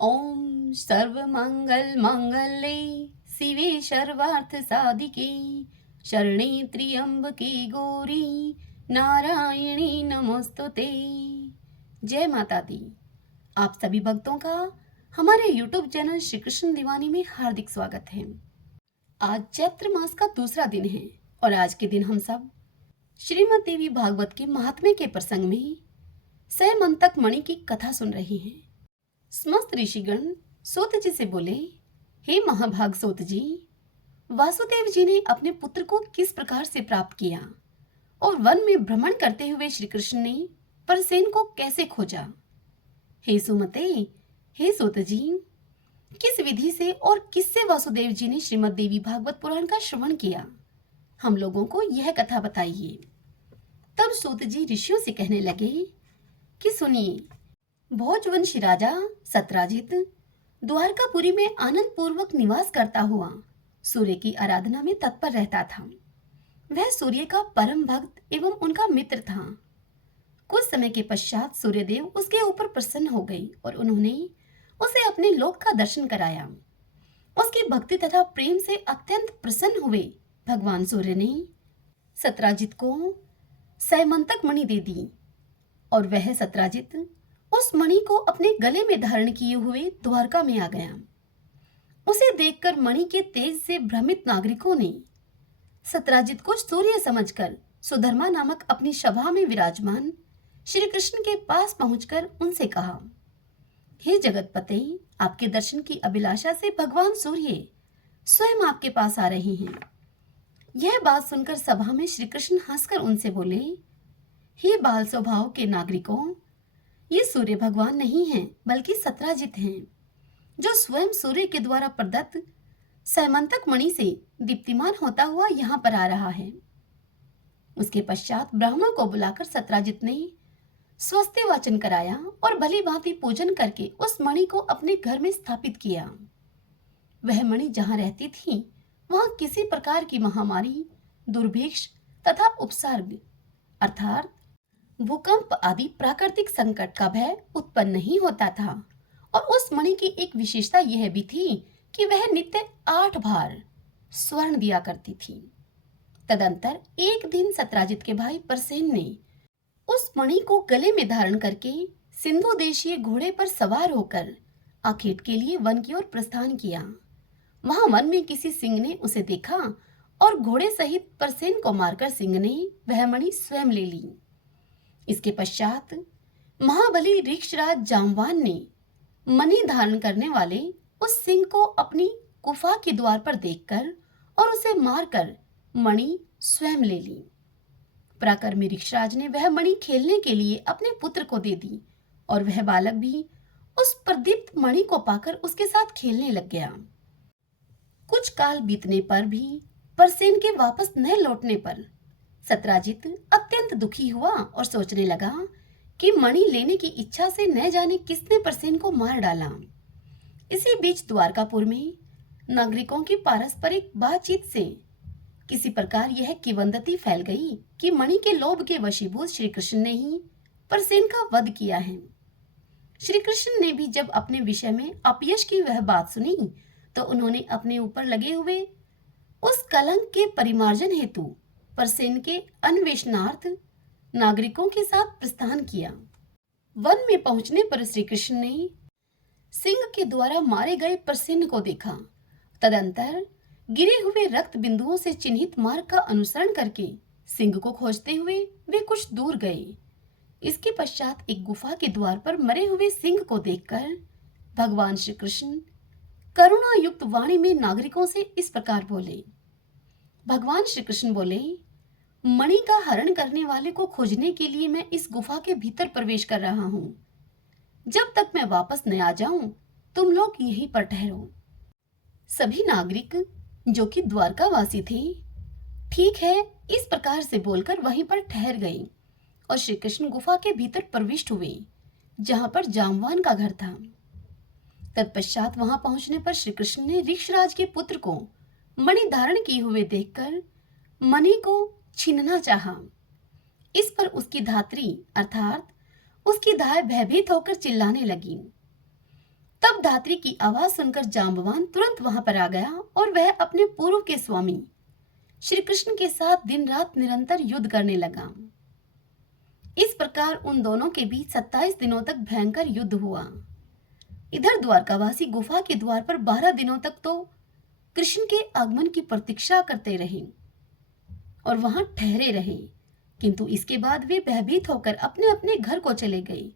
ओम सर्वमंगल मांगल्ये शिवे सर्वार्थ साधिके शरणे त्र्यंबके गौरी नारायणी नमोस्तुते। जय माता दी। आप सभी भक्तों का हमारे YouTube चैनल श्री कृष्ण दीवानी में हार्दिक स्वागत है। आज चैत्र मास का दूसरा दिन है और आज के दिन हम सब श्रीमद् देवी भागवत के महात्म्य के प्रसंग में सैमंतक मणि की कथा सुन रहे हैं। समस्त ऋषिगण सूत जी से बोले, हे महाभाग सूत जी, वासुदेव जी ने अपने पुत्र को किस प्रकार से प्राप्त किया और वन में भ्रमण करते हुए श्री कृष्ण ने परसेन को कैसे खोजा। हे सुमते, हे सूत जी, किस विधि से और किससे वासुदेव जी ने श्रीमद् देवी भागवत पुराण का श्रवण किया, हम लोगों को यह कथा बताइए। तब सूत जी ऋषियों से कहने लगे कि सुनिए, भोजवंशी राजा सत्राजित द्वारकापुरी में आनंद पूर्वक निवास करता हुआ सूर्य की आराधना में तत्पर रहता था। वह सूर्य का परम भक्त एवं उनका मित्र था। कुछ समय के पश्चात सूर्यदेव उसके ऊपर प्रसन्न हो गए और उन्होंने उसे अपने लोक का दर्शन कराया। उसकी भक्ति तथा प्रेम से अत्यंत प्रसन्न हुए भगवान सूर्य ने सत्राजित को सैमंतक मणि दे दी और वह सत्राजित उस मणि को अपने गले में धारण किए हुए द्वारका में आ गया। उसे देखकर मणि के तेज से भ्रमित नागरिकों ने सत्राजित को सूर्य समझकर सुधर्मा नामक अपनी सभा में विराजमान श्री कृष्ण के पास पहुंचकर उनसे कहा, हे जगतपते, आपके दर्शन की अभिलाषा से भगवान सूर्य स्वयं आपके पास आ रहे हैं। यह बात सुनकर सभा में श्री कृष्ण हंसकर उनसे बोले, हे बाल स्वभाव के नागरिकों, ये सूर्य भगवान नहीं हैं बल्कि सत्राजित हैं, जो स्वयं सूर्य के द्वारा प्रदत्त सैमंतक मणि से दीप्तिमान होता हुआ यहाँ पर आ रहा है। उसके पश्चात ब्राह्मणों को बुलाकर सत्राजित ने स्वस्ति वाचन कराया और भली भांति पूजन करके उस मणि को अपने घर में स्थापित किया। वह मणि जहाँ रहती थी वहां किसी प्रकार की महामारी, दुर्भिक्ष तथा उपसर्ग अर्थात भूकंप आदि प्राकृतिक संकट का भय उत्पन्न नहीं होता था। और उस मणि की एक विशेषता यह भी थी कि वह नित्य 8 बार स्वर्ण दिया करती थी। तदंतर एक दिन सत्राजित के भाई परसेन ने उस मणि को गले में धारण करके सिंधु देशीय घोड़े पर सवार होकर आखेट के लिए वन की ओर प्रस्थान किया। वहां वन में किसी सिंह ने उसे देखा और घोड़े सहित परसेन को मारकर सिंह ने वह मणि स्वयं ले ली। इसके पश्चात महाबली ऋक्षराज जामवान ने मणि धारण करने वाले उस सिंह को अपनी गुफा के द्वार पर देखकर और उसे मारकर मणि स्वयं ले ली। पराक्रमी ऋक्षराज ने वह मणि खेलने के लिए अपने पुत्र को दे दी और वह बालक भी उस प्रदीप्त मणि को पाकर उसके साथ खेलने लग गया। कुछ काल बीतने पर भी परसेन के वापस न लौटने पर सत्राजित अत्यंत दुखी हुआ और सोचने लगा कि मणि लेने की इच्छा से न जाने किसने परसेन को मार डाला। इसी बीच द्वारकापुर में नागरिकों की पारस्परिक बातचीत से किसी प्रकार यह किंवदंती फैल गई कि मणि के लोभ के वशीभूत श्री कृष्ण ने ही परसेन का वध किया है। श्री कृष्ण ने भी जब अपने विषय में अपयश की वह बात सुनी तो उन्होंने अपने ऊपर लगे हुए उस कलंक के परिमार्जन हेतु परसेन के अन्वेषणार्थ नागरिकों के साथ प्रस्थान किया। वन में पहुंचने पर श्री कृष्ण ने सिंह के द्वारा मारे गए परसेन को देखा। तदंतर गिरे हुए रक्त बिंदुओं से चिन्हित मार्ग का अनुसरण करके सिंह को खोजते हुए वे कुछ दूर गए। इसके पश्चात एक गुफा के द्वार पर मरे हुए सिंह को देखकर भगवान श्री कृष्ण करुणा युक्त वाणी में नागरिकों से इस प्रकार बोले। भगवान श्री कृष्ण बोले, मणि का हरण करने वाले को खोजने के लिए मैं इस गुफा के भीतर प्रवेश कर रहा हूं। जब तक मैं वापस न आ जाऊं तुम लोग यहीं पर ठहरो। सभी नागरिक जो कि द्वारकावासी थे ठीक है इस प्रकार से बोलकर वहीं पर ठहर गए और श्री कृष्ण गुफा के भीतर प्रविष्ट हुए जहां पर जामवान का घर था। तत्पश्चात वहां पहुंचने पर श्री कृष्ण ने ऋक्षराज के पुत्र को मणि धारण किए हुए देखकर मणि को छीनना चाहा। इस पर उसकी धात्री अर्थात उसकी दाय भयभीत होकर चिल्लाने लगी। तब धात्री की आवाज सुनकर जांबवान तुरंत वहां पर आ गया और वह अपने पूर्व के स्वामी श्री कृष्ण के साथ दिन रात निरंतर युद्ध करने लगा। इस प्रकार उन दोनों के बीच 27 दिनों तक भयंकर युद्ध हुआ। इधर द्वारकावासी गुफा के द्वार पर 12 दिनों तक तो कृष्ण के आगमन की प्रतीक्षा करते रहे और वहां ठहरे रहे, किंतु इसके बाद वे भयभीत होकर अपने अपने घर को चले गए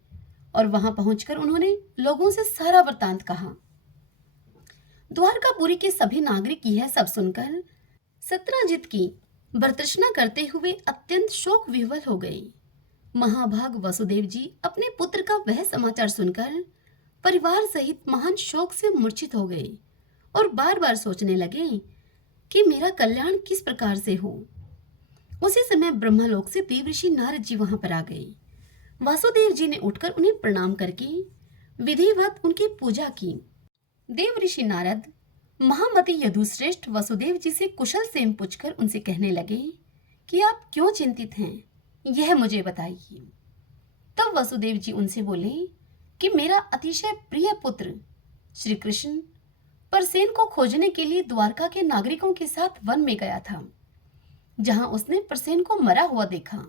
और वहां पहुंचकर उन्होंने लोगों से सारा वृतांत कहा। द्वारकापुरी के सभी नागरिक यह सब सुनकर सत्राजित की भर्तृष्णा करते हुए अत्यंत शोक विह्वल हो गए। महाभाग वसुदेव जी अपने पुत्र का वह समाचार सुनकर परिवार सहित महान शोक से मूर्छित हो गए और बार बार सोचने लगे कि मेरा कल्याण किस प्रकार से हो। उसी समय ब्रह्मलोक से देवऋषि नारद जी वहां पर आ गए। वासुदेव जी ने उठकर उन्हें प्रणाम करके विधिवत उनकी पूजा की। देवऋषि नारद महामति यदुश्रेष्ठ वसुदेव जी से कुशल सेम पूछकर उनसे कहने लगे कि आप क्यों चिंतित हैं, यह मुझे बताइए। तब वसुदेव जी उनसे बोले कि मेरा अतिशय प्रिय पुत्र श्री कृष्ण परसेन को खोजने के लिए द्वारका के नागरिकों के साथ वन में गया था, जहां उसने परसेन को मरा हुआ देखा।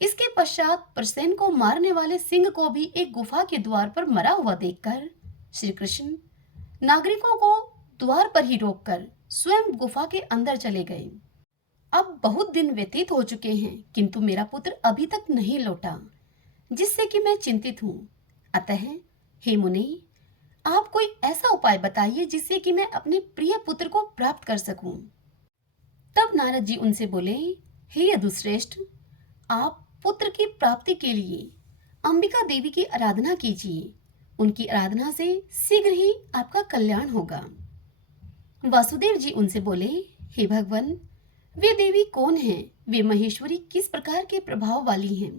इसके पश्चात परसेन को मारने वाले सिंह को भी एक गुफा के द्वार पर मरा हुआ देखकर श्री कृष्ण नागरिकों को द्वार पर ही रोककर स्वयं गुफा के अंदर चले गए। अब बहुत दिन व्यतीत हो चुके हैं, किंतु मेरा पुत्र अभी तक नहीं लौटा, जिससे कि मैं चिंतित हूं। अतः हे मुनि, आप कोई ऐसा उपाय बताइए जिससे कि मैं अपने प्रिय पुत्र को प्राप्त कर सकूं। तब नारद जी उनसे बोले, हे यदुश्रेष्ठ, आप पुत्र की प्राप्ति के लिए अंबिका देवी की आराधना कीजिए। उनकी आराधना से शीघ्र ही आपका कल्याण होगा। वासुदेव जी उनसे बोले, हे भगवान, वे देवी कौन हैं? वे महेश्वरी किस प्रकार के प्रभाव वाली हैं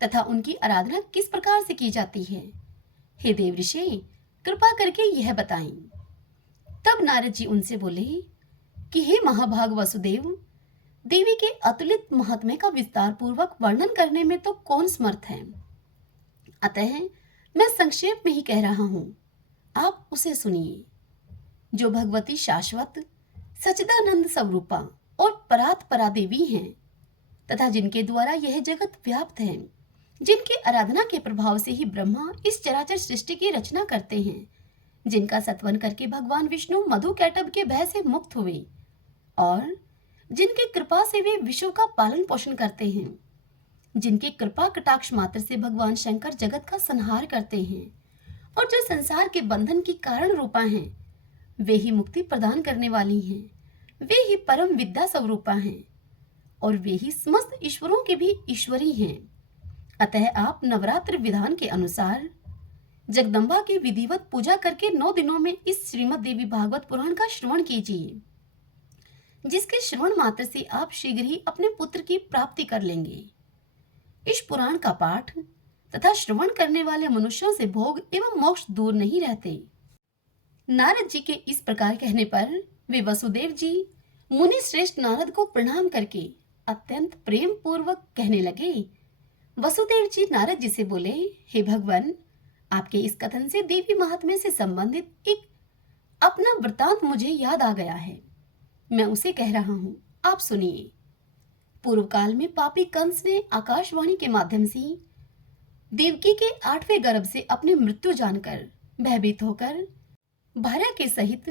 तथा उनकी आराधना किस प्रकार से की जाती है? हे देवऋषि, कृपा करके यह बताएं। तब नारद जी उनसे बोले कि हे महाभाग वसुदेव, देवी के अतुलित महात्म्य का विस्तार पूर्वक वर्णन करने में तो कौन समर्थ है, अतः मैं संक्षेप में ही कह रहा हूं, आप उसे सुनिए। जो भगवती शाश्वत सच्चिदानंद स्वरूपा और परात परा देवी हैं तथा जिनके द्वारा यह जगत व्याप्त है, जिनकी आराधना के प्रभाव से ही ब्रह्मा इस चराचर सृष्टि की रचना करते हैं, जिनका सत्वन करके भगवान विष्णु मधु कैटभ के भय से मुक्त हुए और जिनकी कृपा से वे विश्व का पालन पोषण करते हैं, जिनके कृपा कटाक्ष मात्र से भगवान शंकर जगत का संहार करते हैं और जो संसार के बंधन की कारण रूपा हैं, वे ही मुक्ति प्रदान करने वाली हैं, वे ही परम विद्या स्वरूपा हैं और वे ही समस्त ईश्वरों के भी ईश्वरी हैं। अतः आप नवरात्र विधान के अनुसार जगदम्बा की विधिवत पूजा करके 9 दिनों में इस श्रीमद देवी भागवत पुराण का श्रवण कीजिए, जिसके श्रवण मात्र से आप शीघ्र ही अपने पुत्र की प्राप्ति कर लेंगे। इस पुराण का पाठ तथा श्रवण करने वाले मनुष्यों से भोग एवं मोक्ष दूर नहीं रहते। नारद जी के इस प्रकार कहने पर वे वसुदेव जी मुनि श्रेष्ठ नारद को प्रणाम करके अत्यंत प्रेम पूर्वक कहने लगे। वसुदेव जी नारद जी से बोले, हे भगवान, आपके इस कथन से देवी महात्म्य से संबंधित एक अपना वृतांत मुझे याद आ गया है, मैं उसे कह रहा हूँ, आप सुनिए। पूर्व काल में पापी कंस ने आकाशवाणी के माध्यम से देवकी के 8वें गर्भ से अपनी मृत्यु जानकर भयभीत होकर भार्या के सहित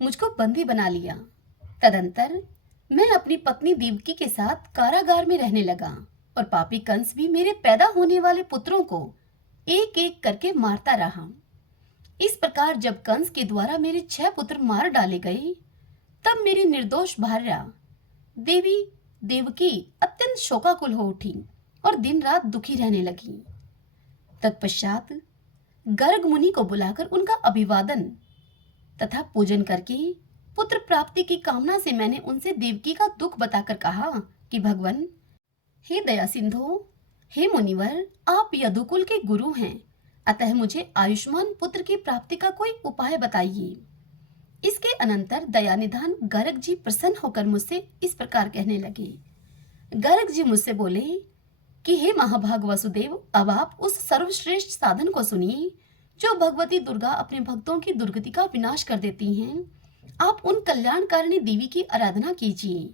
मुझको बंदी बना लिया। तदंतर मैं अपनी पत्नी देवकी के साथ कारागार में रहने लगा और पापी कंस भी मेरे पैदा होने वाले पुत्रों को एक एक करके मारता रहा। इस प्रकार जब कंस के द्वारा मेरे 6 पुत्र मार डाले गए, तब मेरी निर्दोष भार्या देवी देवकी अत्यंत शोकाकुल हो उठी और दिन रात दुखी रहने लगी। तत्पश्चात गर्ग मुनि को बुलाकर उनका अभिवादन तथा पूजन करके पुत्र प्राप्ति की कामना से मैंने उनसे देवकी का दुख बताकर कहा कि भगवान, हे दया सिंधु, हे मुनिवर, आप यदुकुल के गुरु हैं, अतः मुझे आयुष्मान पुत्र की प्राप्ति का कोई उपाय बताइए। इसके अनंतर दयानिधान गर्ग जी प्रसन्न होकर मुझसे इस प्रकार कहने लगे। गर्ग जी मुझसे बोले कि हे महाभाग वसुदेव, अब आप उस सर्वश्रेष्ठ साधन को सुनिए जो भगवती दुर्गा अपने भक्तों की दुर्गति का विनाश कर देती हैं, आप उन कल्याणकारिणी देवी की आराधना कीजिए।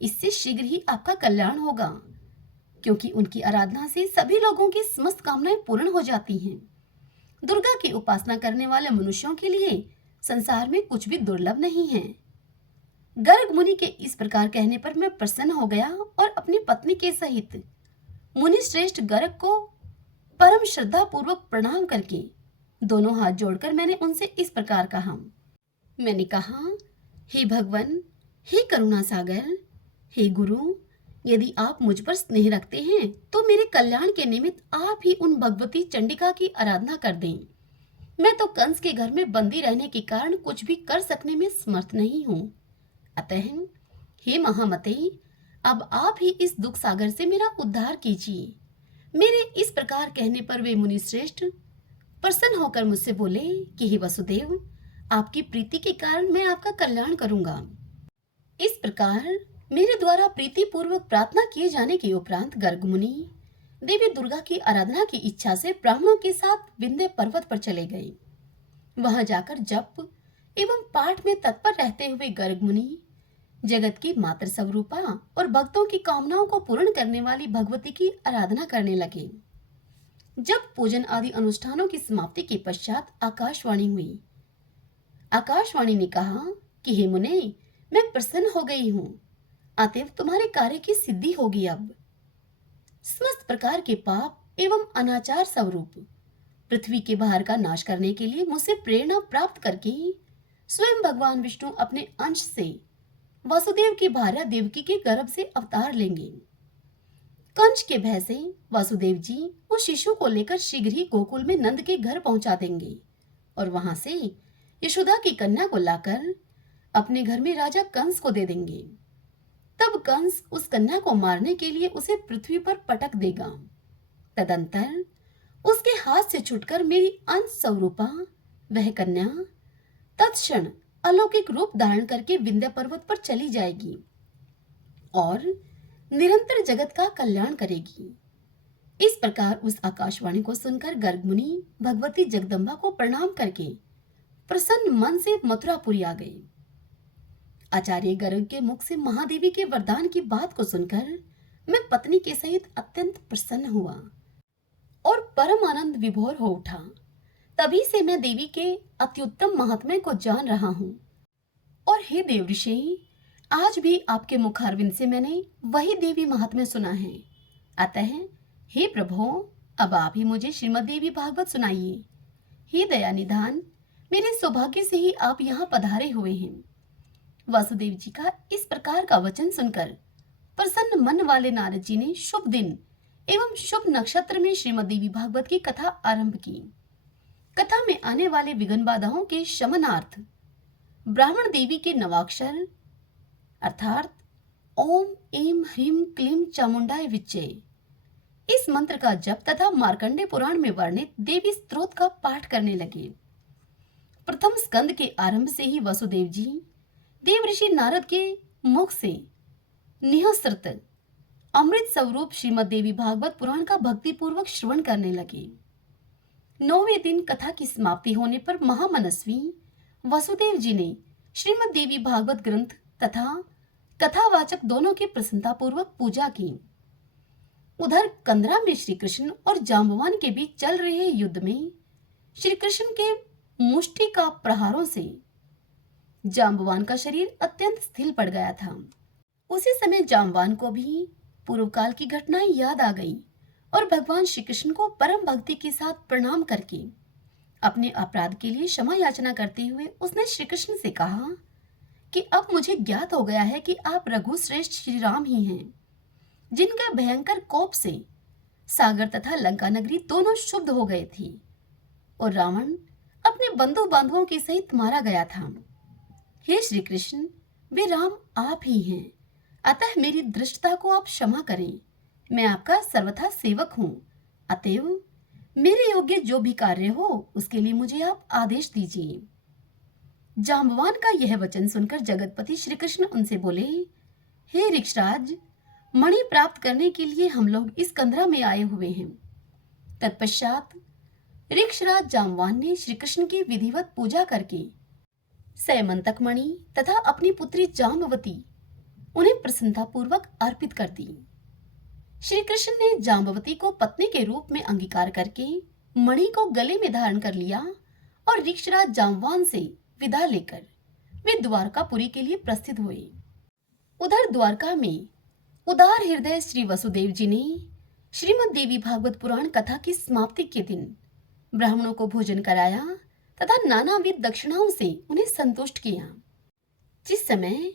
इससे शीघ्र ही आपका कल्याण होगा, क्योंकि उनकी आराधना से सभी लोगों की समस्त कामनाएं पूर्ण हो जाती हैं। दुर्गा की उपासना करने वाले मनुष्यों के लिए संसार में कुछ भी दुर्लभ नहीं है। गर्ग मुनि के इस प्रकार कहने पर मैं प्रसन्न हो गया और अपनी पत्नी के सहित मुनि श्रेष्ठ गर्ग को परम श्रद्धा पूर्वक प्रणाम करके दोनों हाथ जोड़कर मैंने उनसे इस प्रकार कहा। मैंने कहा, हे भगवान, हे करुणा सागर, हे गुरु, यदि आप मुझ पर स्नेह रखते हैं तो मेरे कल्याण के निमित्त आप ही उन भगवती चंडिका की आराधना कर दें। मैं तो कंस के घर में बंदी रहने के कारण कुछ भी कर सकने में समर्थ नहीं हूँ। अतः हे महामते, अब आप ही इस दुख सागर से मेरा उद्धार कीजिए। मेरे इस प्रकार कहने पर वे मुनि श्रेष्ठ प्रसन्न होकर मुझसे बोले कि हे वसुदेव, आपकी प्रीति के कारण मैं आपका कल्याण करूंगा। इस प्रकार मेरे द्वारा प्रीति पूर्वक प्रार्थना किए जाने के उपरांत गर्ग मुनि देवी दुर्गा की आराधना की इच्छा से ब्राह्मणों के साथ विंध्य पर्वत पर चले गए। वहां जाकर जप एवं पाठ में तत्पर रहते हुए गर्ग मुनि जगत की मातृ स्वरूपा और भक्तों की कामनाओं को पूर्ण करने वाली भगवती की आराधना करने लगे। जब पूजन आदि अनुष्ठानों की समाप्ति के पश्चात आकाशवाणी हुई। आकाशवाणी ने कहा कि हे मुने, मैं प्रसन्न हो गई हूँ, अतएव तुम्हारे कार्य की सिद्धि होगी। अब समस्त प्रकार के पाप एवं अनाचार स्वरूप पृथ्वी के भार का नाश करने के लिए मुझसे प्रेरणा प्राप्त करके स्वयं भगवान विष्णु अपने अंश से वासुदेव की भार्या देवकी के गर्भ से अवतार लेंगे। कंस के भय से वासुदेव जी उस शिशु को लेकर शीघ्र ही गोकुल में नंद के घर पहुंचा देंगे और वहां से यशोदा की कन्या को लाकर अपने घर में राजा कंस को दे देंगे। तब कंस उस कन्या को मारने के लिए उसे पृथ्वी पर पटक देगा। तदंतर उसके हाथ से छूटकर मेरी अंश स्वरूपा वह कन्या तत्क्षण अलौकिक रूप धारण करके विंध्य पर्वत पर चली जाएगी और निरंतर जगत का कल्याण करेगी। इस प्रकार उस आकाशवाणी को सुनकर गर्ग मुनि भगवती जगदम्बा को प्रणाम करके प्रसन्न मन से मथुरापुरी आ गए। आचार्य गर्ग के मुख से महादेवी के वरदान की बात को सुनकर मैं पत्नी के सहित अत्यंत प्रसन्न हुआ और परम आनंद विभोर हो उठा। तभी से मैं देवी के अत्युत्तम महात्म्य को जान रहा हूँ। और हे देव ऋषि, आज भी आपके मुखारविंद से मैंने वही देवी महात्म्य सुना है। अतः हे प्रभो, अब आप ही मुझे श्रीमद देवी भागवत सुनाइए। हे दया निधान, मेरे सौभाग्य से ही आप यहाँ पधारे हुए हैं। वासुदेव जी का इस प्रकार का वचन सुनकर प्रसन्न मन वाले नारद जी ने शुभ दिन एवं शुभ नक्षत्र में श्रीमद देवी भागवत की कथा आरंभ की। कथा में आने वाले विघ्न बाधाओं के शमनार्थ ब्राह्मण देवी के नवाक्षर अर्थात ओम एम ह्रीम क्लीम चामुंडाय विच्चे इस मंत्र का जप तथा मार्कंडे पुराण में वर्णित देवी स्तोत्र का पाठ करने लगे। प्रथम स्कंद के आरंभ से ही वसुदेव जी देव ऋषि नारद के मुख से निःसृत अमृत स्वरूप श्रीमद देवी भागवत पुराण का भक्ति पूर्वक श्रवण करने लगे। 9वें दिन कथा की समाप्ति होने पर महामनस्वी वसुदेव जी ने श्रीमद देवी भागवत ग्रंथ तथा कथावाचक दोनों की प्रसन्नता पूर्वक पूजा की। उधर कंदरा में श्री कृष्ण और जाम्बवान के बीच चल रहे युद्ध में श्री कृष्ण के मुष्टि का प्रहारों से जाम्बवान का शरीर अत्यंत स्थिर पड़ गया था। उसी समय जाम्बवान को भी पूर्व काल की घटनाएं याद आ गई और भगवान श्री कृष्ण को परम भक्ति के साथ प्रणाम करके अपने अपराध के लिए क्षमा याचना करते हुए उसने श्री कृष्ण से कहा कि अब मुझे ज्ञात हो गया है कि आप रघुश्रेष्ठ श्री राम ही हैं, जिनका भयंकर कोप से सागर तथा लंका नगरी दोनों शुद्ध हो गए थी और रावण अपने बंधु बांधवों के सहित मारा गया था। हे श्री कृष्ण, वे राम आप ही हैं, अतः मेरी दृष्टता को आप क्षमा करें। मैं आपका सर्वथा सेवक हूँ, अतएव मेरे योग्य जो भी कार्य हो उसके लिए मुझे आप आदेश दीजिए। जाम्बवान का यह वचन सुनकर जगतपति श्री कृष्ण उनसे बोले, हे ऋक्षराज, मणि प्राप्त करने के लिए हम लोग इस कंदरा में आए हुए हैं। तत्पश्चात ऋक्षराज जामवान ने श्री कृष्ण की विधिवत पूजा करके सैमंतक मणि तथा अपनी पुत्री जाम्बवती उन्हें प्रसन्नता पूर्वक अर्पित कर दी। श्री कृष्ण ने जाम्बवती को पत्नी के रूप में अंगीकार करके मणि को गले में धारण कर लिया और ऋक्षराज जामवान से विदा लेकर वे द्वारकापुरी के लिए प्रस्थित हुए। उधर द्वारका में उदार हृदय श्री वसुदेव जी ने श्रीमद् देवी भागवत पुराण कथा की समाप्ति के दिन ब्राह्मणों को भोजन कराया तथा नानाविध दक्षिणाओं से उन्हें संतुष्ट किया। जिस समय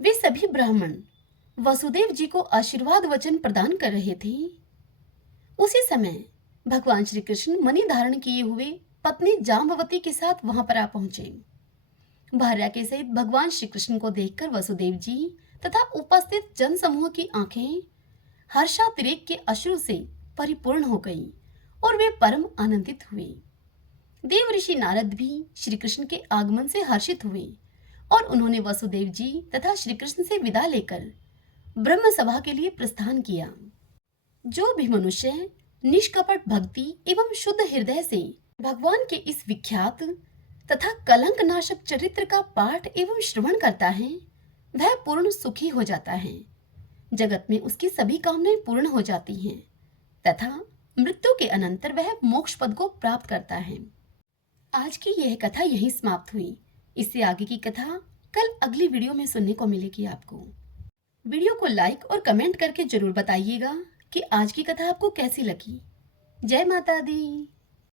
वे सभी ब्राह्मण वसुदेव जी को आशीर्वाद वचन प्रदान कर रहे थे, उसी समय भगवान श्री कृष्ण मणि धारण किए हुए पत्नी जाम्बवती के साथ वहां पर आ पहुंचे। भार्या के सहित भगवान श्री कृष्ण को देखकर वसुदेव जी तथा उपस्थित जन समूह की आंखें हर्षातिरेक के अश्रु से परिपूर्ण हो गई और वे परम आनंदित हुए। देव ऋषि नारद भी श्री कृष्ण के आगमन से हर्षित हुए और उन्होंने वसुदेव जी तथा श्री कृष्ण से विदा लेकर ब्रह्म सभा के लिए प्रस्थान किया। जो भी मनुष्य निष्कपट भक्ति एवं शुद्ध हृदय से भगवान के इस विख्यात तथा कलंक नाशक चरित्र का पाठ एवं श्रवण करता है, वह पूर्ण सुखी हो जाता है। जगत में उसकी सभी कामनाएं पूर्ण हो जाती हैं तथा मृत्यु के अनंतर वह मोक्ष पद को प्राप्त करता है। आज की यह कथा यहीं समाप्त हुई। इससे आगे की कथा कल अगली वीडियो में सुनने को मिलेगी आपको। वीडियो को लाइक और कमेंट करके जरूर बताइएगा कि आज की कथा आपको कैसी लगी। जय माता दी।